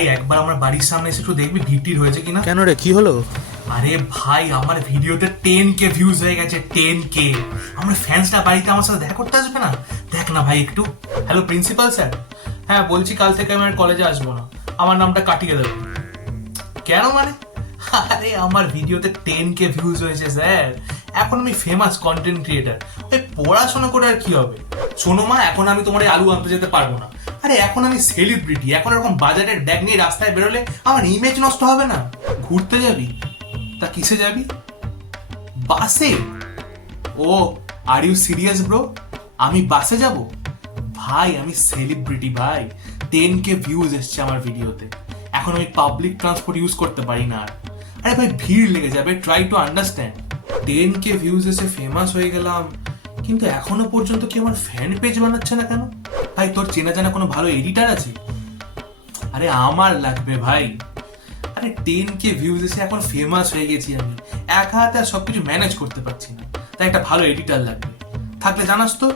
ভাই একবার আমার বাড়ির সামনে এসে একটু দেখবি ভিড় হয়েছে কিনা। কেন রে, কি হলো? আরে ভাই আমার ভিডিওতে 10K ভিউজ হয়ে গেছে, 10K। আমার ফ্যান্সটা বাড়িতে আমার সাথে দেখা করতে আসবে না? দেখ না ভাই একটু। হ্যালো প্রিন্সিপাল স্যার, হ্যাঁ বলছি কাল থেকে আমি আর কলেজে আসবো না, আমার নামটা কাটিয়ে দেবো। কেন মানে? আরে আমার ভিডিওতে 10K ভিউজ হয়েছে স্যার, এখন আমি ফেমাস কন্টেন্ট ক্রিয়েটার। ওই পড়াশোনা করে আর কি হবে? শোনো মা, এখন আমি তোমার এই আলু আনতে যেতে পারবো না। আরে এখন আমি সেলিব্রিটি, এখন এরকম বাজারের ব্যাগ নিয়ে রাস্তায় বেরোলে আমার ইমেজ নষ্ট হবে না? ঘুরতে যাবি? তা কিসে যাবি? বাসে? ও, আর ইউ সিরিয়াস ব্রো? আমি বাসে যাব? ভাই আমি সেলিব্রিটি ভাই, 10K ভিউজ এসছে আমার ভিডিওতে, এখন আমি পাবলিক ট্রান্সপোর্ট ইউজ করতে পারি না আর। আরে ভাই ভিড় লেগে যাবে, try to understand. 10K views এসে ফেমাস হয়ে গেলাম, কিন্তু এখনো পর্যন্ত কি আমার ফ্যান পেজ বানাচ্ছে না কেন? ভাই তোর চেনা জানা কোনো ভালো এডিটার আছে? আরে আমার লাগবে ভাই। আরে 10K ভিউজ এসে এখন ফেমাস হয়ে গেছি আমি, একা হাতে আর সবকিছু ম্যানেজ করতে পারছি না, তাই একটা ভালো এডিটার লাগবে, থাকলে জানাস তো।